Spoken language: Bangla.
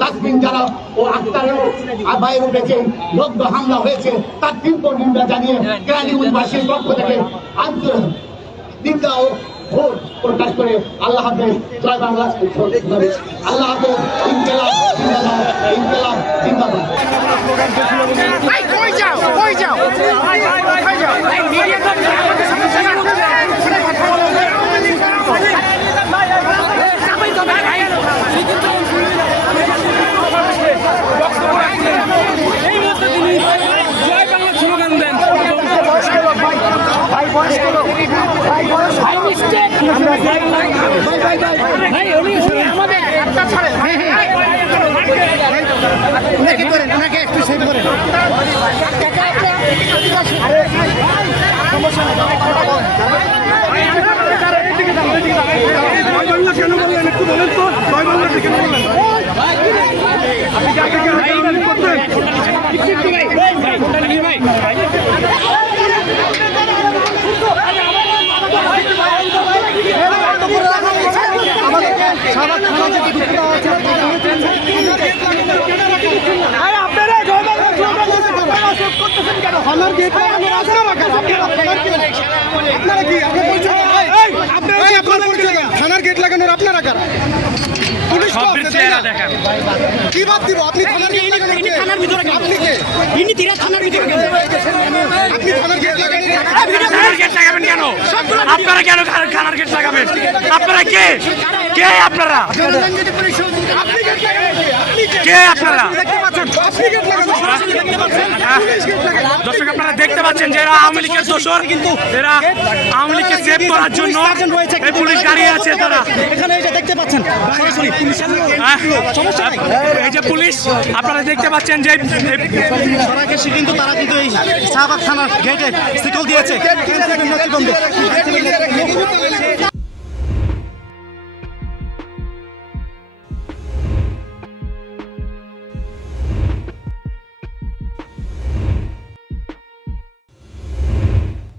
তাসমিন যারা ও আক্তারের বাইরে উঠেছে, লব্ধ হামলা হয়েছে, তার তীব্র নিন্দা জানিয়ে কেরানীগঞ্জবাসীর পক্ষ থেকে আন্তরিক নিন্দা ও ভোট প্রকাশ করে আল্লাহ হাফেজ, জয় বাংলা, আল্লাহ হাফেজ, ইনকিলাব জিন্দাবাদ, ইনকিলাব জিন্দাবাদ। কেন বললেন একটু বলেন তো, জয় বাংলা থেকে বললেন আপনি যাকে করতেন থানার গেট লাগানোর আপনারা কারা? কি বাদ দিব? আপনি থানার গেট লাগানোর কে? আপনি কে? থানার গেট লাগানোর থানার গেট লাগাবেন কেন? আপনারা কেন থানার গেট লাগাবেন? আপনারা কে? কে আপনারা? আপনি গেট লাগানোর কে? আপনি কে? কে আপনারা? আপনি গেট লাগানোর দর্শক আপনারা দেখতে পাচ্ছেন যে এরা আওয়ামী লীগের দোষর, এরা আওয়ামী লীগকে সেভ করার জন্য এই পুলিশ দাঁড়িয়ে আছে। তারা এখানে এটা দেখতে পাচ্ছেন, এই যে পুলিশ আপনারা দেখতে পাচ্ছেন যে কিন্তু তারা কিন্তু এই শাহবাগ থানার গেটে শিকল দিয়েছে।